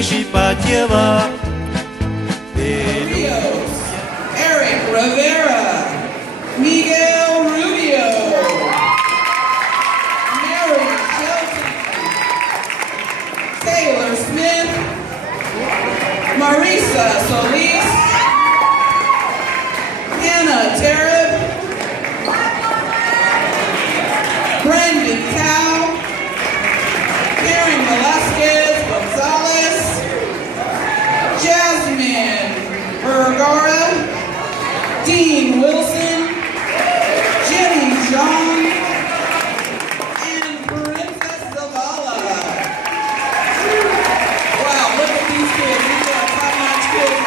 Shipateva. Eric Rivera, Miguel Rubio, Mary Shelton, Taylor Smith, Marisa Solis, Hannah Tarab, Brendan Cow, Karen Velasquez Gonzalez, Jasmine Vergara, Dean Wilson, Jenny Xiong, and Princess Zavala. Wow, look at these kids. These are top-notch kids.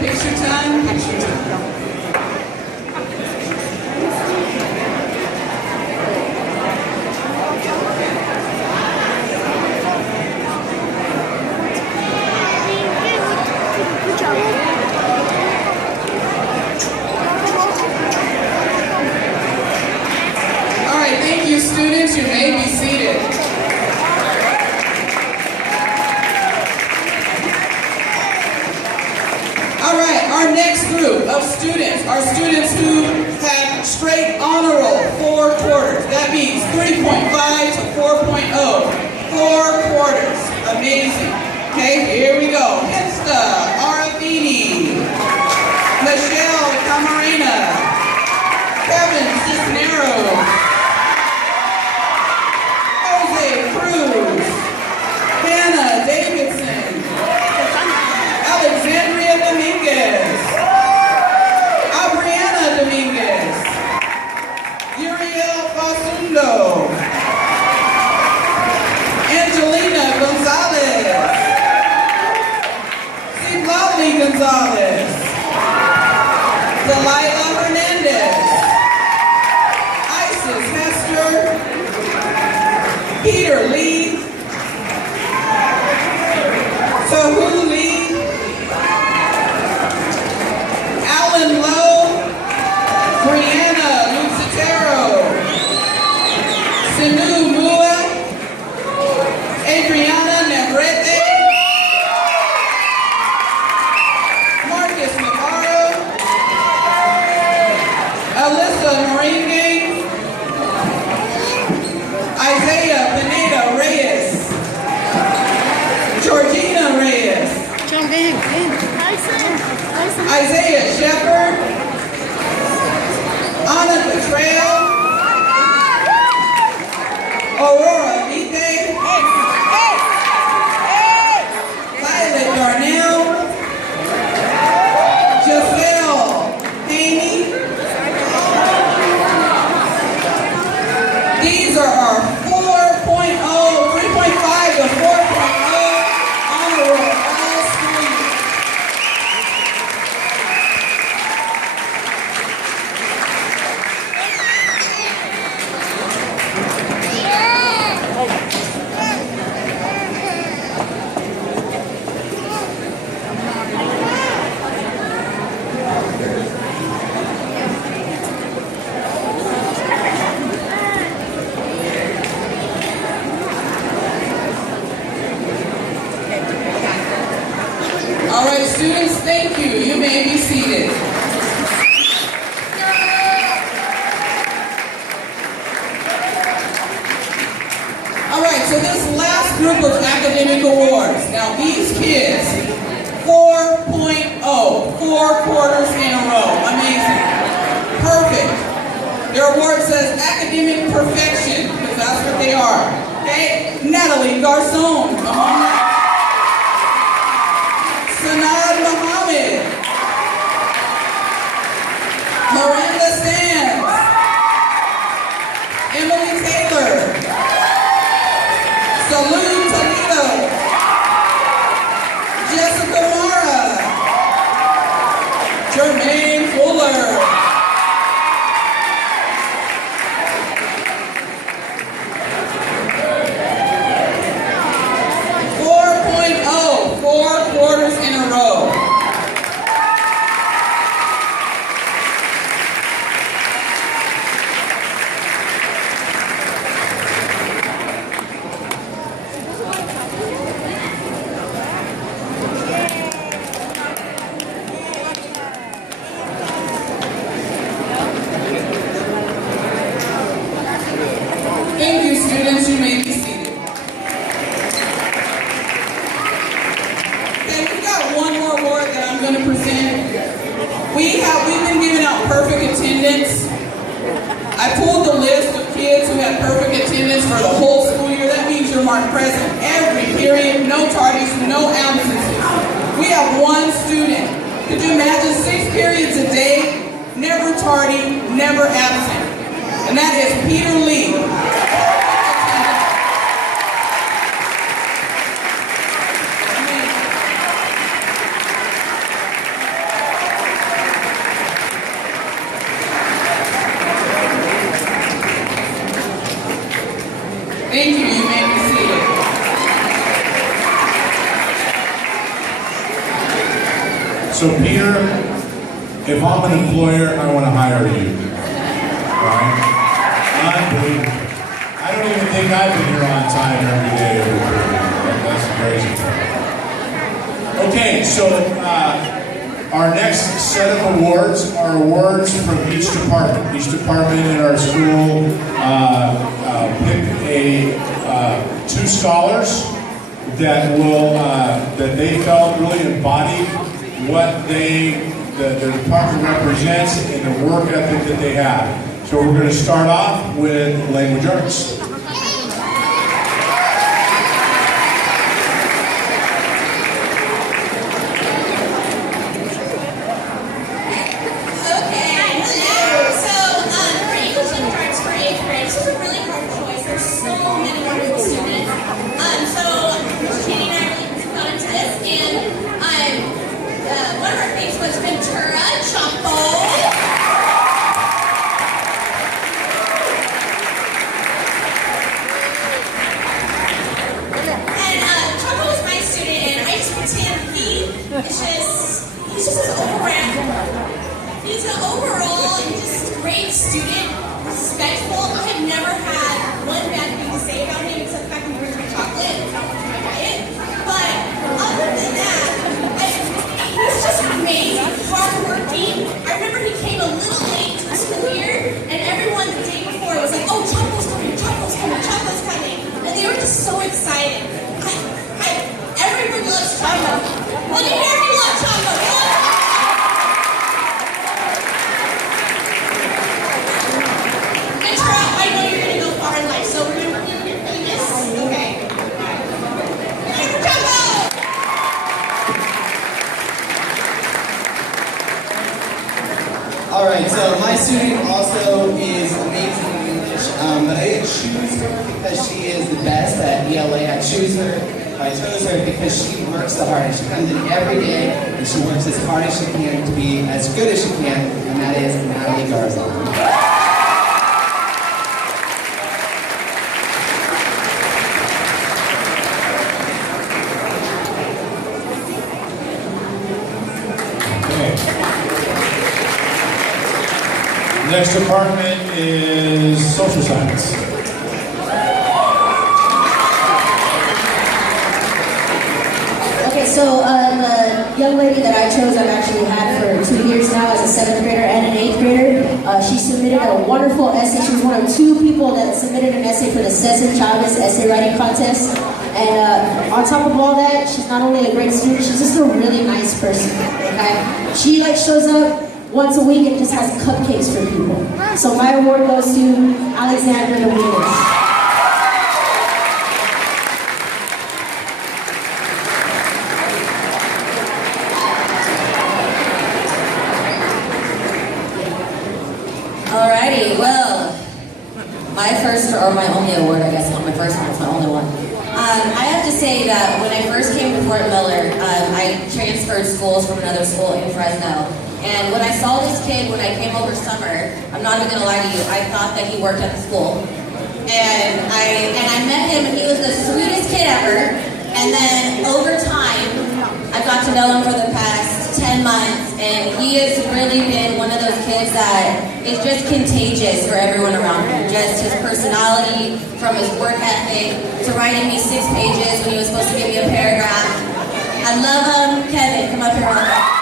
Picture time, picture time. All right, thank you, students. You may be seated. All right, our next group of students are students who have straight honor roll 4 quarters. That means 3.5 to 4.0. 4 quarters. Amazing. Okay, here we go. Hesta Arafini, Michelle Camarena, Kevin Cisneros, Jose Cruz, Hannah Davidson, Alexandria Dominguez, Abriana Dominguez, Uriel Fasundo, Angelina Gonzalez, Citlali Gonzalez, Delilah Hernandez, Isis Hester, Peter Lee, Sahu Lee, Alan Lowe, Brianna Lucitero, Sinu Mua, Adriana Negrete, Marcus Navarro, Alyssa Moringue, Isaiah Pineda Reyes, Georgina Reyes, Isaiah Shepard, Anna Petrail, Aurora Vite, Violet Darnell, Giselle Haney. These are our 4.0, 3.5 to 4.0 honor roll all school year. All right, students, thank you. You may be seated. All right, so this last group of academic awards. Now, these kids, 4.0, 4 quarters in a row. Amazing. Perfect. Their award says academic perfection, because that's what they are. Okay? Natalie Garcon, come on. Sanad Mohammed, Miranda Sands, Emily Taylor, Salud Toledo, Jessica Mara, Jermaine Fuller, going to present. We've been giving out perfect attendance. I pulled the list of kids who had perfect attendance for the whole school year. That means you're marked present every period, no tardies, no absences. We have one student. Could you imagine 6 periods a day, never tardy, never absent? And that is Peter Lee. Thank you. You may be seated. So Peter, if I'm an employer, I want to hire you. Right? Unbelievable. I don't even think I've been here on time every day. That's crazy. Okay, so our next set of awards are awards from each department. Each department in our school picked two scholars that they felt really embodied what the department represents and the work ethic that they have. So we're going to start off with language arts. He's just an overall. He's an overall and just great student, respectful. I have never had one bad thing to say about him except the fact he brings me chocolate to my diet. But other than that, he's just amazing, hardworking. I remember he came a little late to the school year, and everyone the day before was like, "Oh, chocolate's coming, chocolate's coming, chocolate's coming," and they were just so excited. Everyone loves chocolate. Let me hear if you love chocolate. Good try. I know you're going to go far in life, so remember you're famous. Okay. Chocolate! All right, so my student also is amazing in English, but I didn't choose her because she is the best at ELA. I chose her because she works the hardest. She comes in every day and she works as hard as she can to be as good as she can, and that is Natalie Garzon. Next department is social science. Okay, so the young lady that I chose, I've actually had for 2 years now as a 7th grader and an 8th grader. She submitted a wonderful essay. She was one of 2 people that submitted an essay for the Cesar Chavez essay writing contest. And on top of all that, she's not only a great student, she's just a really nice person. Okay, she shows up once a week and just has cupcakes for people. So my award goes to Alexandra Dominguez. Alrighty, well, my first, or my only award, I guess, not my first one, it's my only one. I have to say that when I first came to Fort Miller, I transferred schools from another school in Fresno. And when I saw this kid when I came over summer, I'm not even gonna lie to you, I thought that he worked at the school. And I met him and he was the sweetest kid ever. And then over time, I got to know him for the past 10 months, and he has really been one of those kids that is just contagious for everyone around him. Just his personality, from his work ethic, to writing me 6 pages when he was supposed to give me a paragraph. I love him. Kevin, come up here real quick.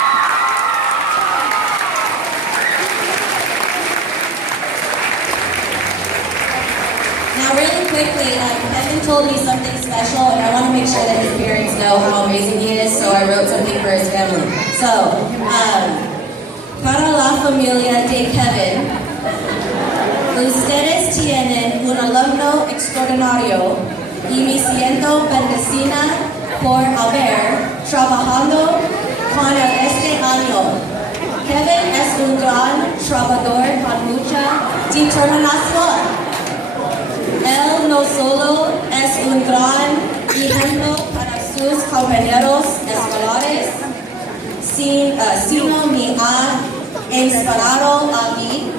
Now, really quickly, Kevin told me something special, and I want to make sure that his parents know how amazing he is, so I wrote something for his family. So, para la familia de Kevin, ustedes tienen un alumno extraordinario y me siento bendecida por haber trabajado con él este año. Kevin es un gran trabajador con mucha determinación. Él no solo es un gran ejemplo para sus compañeros escolares, sino me ha inspirado a mí.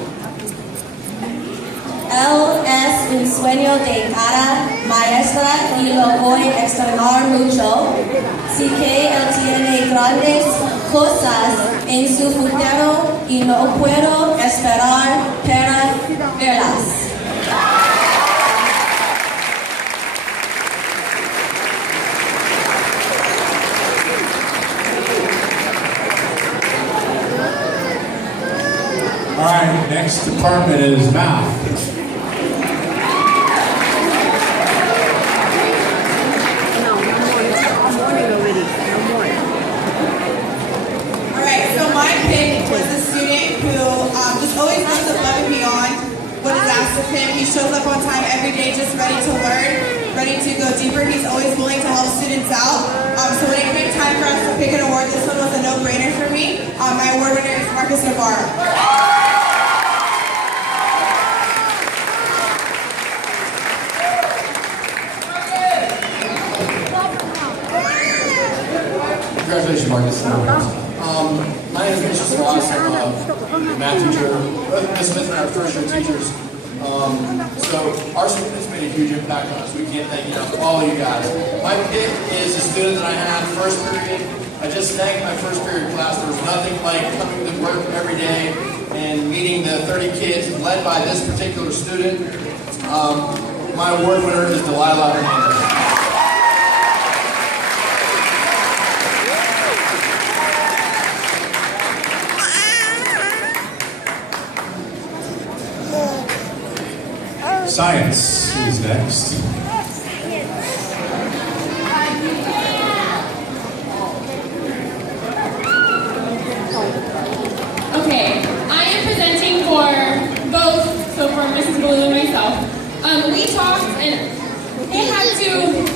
Él es un sueño de cada maestra y lo voy a extrañar mucho. Sí que él tiene grandes cosas en su futuro y no puedo esperar para verlas. All right, next department is math. Alright, so my pick was a student who just always goes above and beyond what is asked of him. He shows up on time every day just ready to learn, ready to go deeper. He's always willing to help students out. So when it came time for us to pick an award, this one was a no-brainer for me. My award winner is Marcus Navarro. Congratulations, Marcus. My name is Mr. Ross. I'm a math teacher. Ms. Smith and I are first-year teachers. So our school has made a huge impact on us. We can't thank enough all of you guys. My pick is a student that I had first period. I just thanked my first period class. There was nothing like coming to work every day and meeting the 30 kids led by this particular student. My award winner is Delilah Hernandez. Science is next. Okay, I am presenting for both, so for Mrs. Blue and myself. We talked and we had to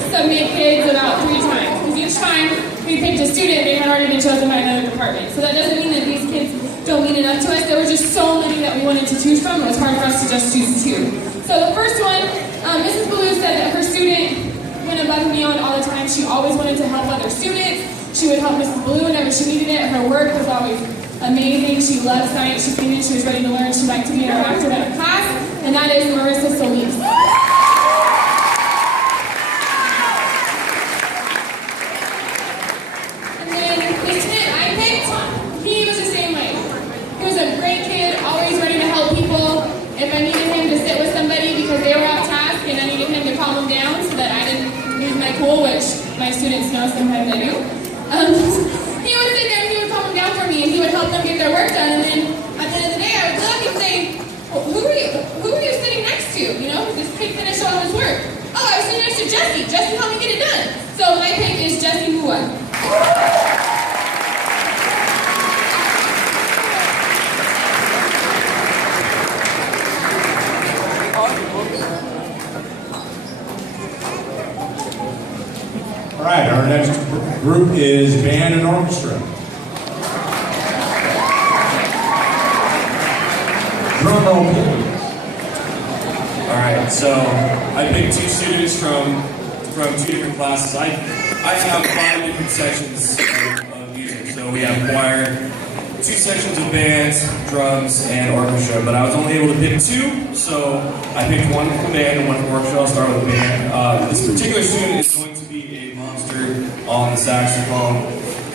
submit kids about 3 times, because each time we picked a student, they had already been chosen by another department. So that doesn't mean that these kids don't mean enough to us. There were just so many that we wanted to choose from, it was hard for us to just choose 2. So the first one, Mrs. Blue said that her student went above and beyond all the time. She always wanted to help other students. She would help Mrs. Blue whenever she needed it. Her work was always amazing. She loved science. She came in, she was ready to learn. She liked to be interactive in a class, and that is Marissa Solis. And then the student I picked, he was the same way. He was a great kid, always ready to help people. If I needed him to sit with somebody because they were off task and I needed him to calm them down so that I didn't lose my cool, which my students know sometimes I do, he would sit there and he would calm them down for me and he would help them get their work done. And then at the end of the day, I would look and say, well, who are you sitting next to? You know, this kid finished all his work. Oh, I was sitting next to Jesse. Jesse helped me get it done. So my pick is Jesse Mua. All right, our next group is band and orchestra. Drum roll, please. All right, so I picked 2 students from 2 different classes. I have 5 different sections of music. So we have choir, 2 sections of band, drums, and orchestra. But I was only able to pick 2, so I picked 1 from band and 1 from orchestra. I'll start with band. This particular student is going to be a monster on the saxophone.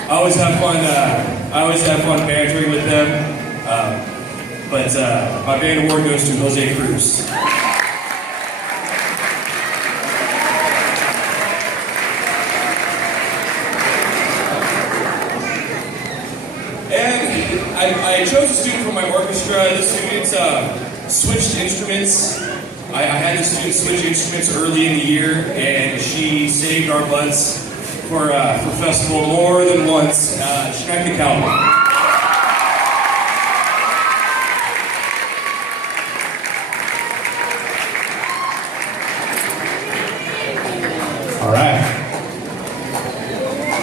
I always have fun bantering with them. But my band award goes to Jose Cruz. And I chose a student from my orchestra. The student switched instruments. I had the student switch instruments early in the year, and she saved our butts for festival more than once, Shrek the Cowboy. All right.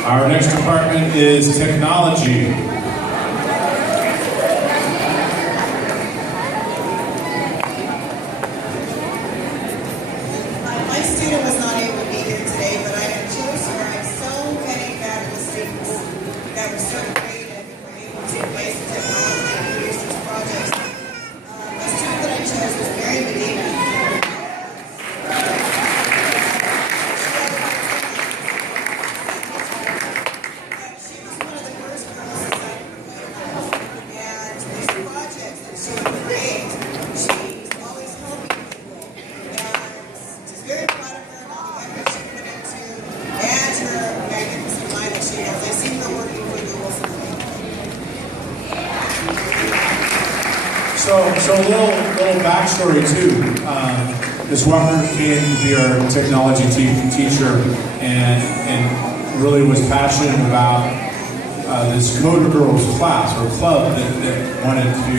Our next department is technology. My student was not able to be here today, but I have chosen her. I have so many fabulous students that were so creative and were able to embrace the technology and produce these projects. My student that I chose was Mary Medina. She was one of the first girls to sign up, and these projects that she would create, she's always helping people. And she's very proud of her and all the effort she put into and her magnificent mind that she has. I see her working for Google someday. So a little backstory too. Ms. Weber came to be our technology teacher and really was passionate about this Coder Girls class or club that wanted to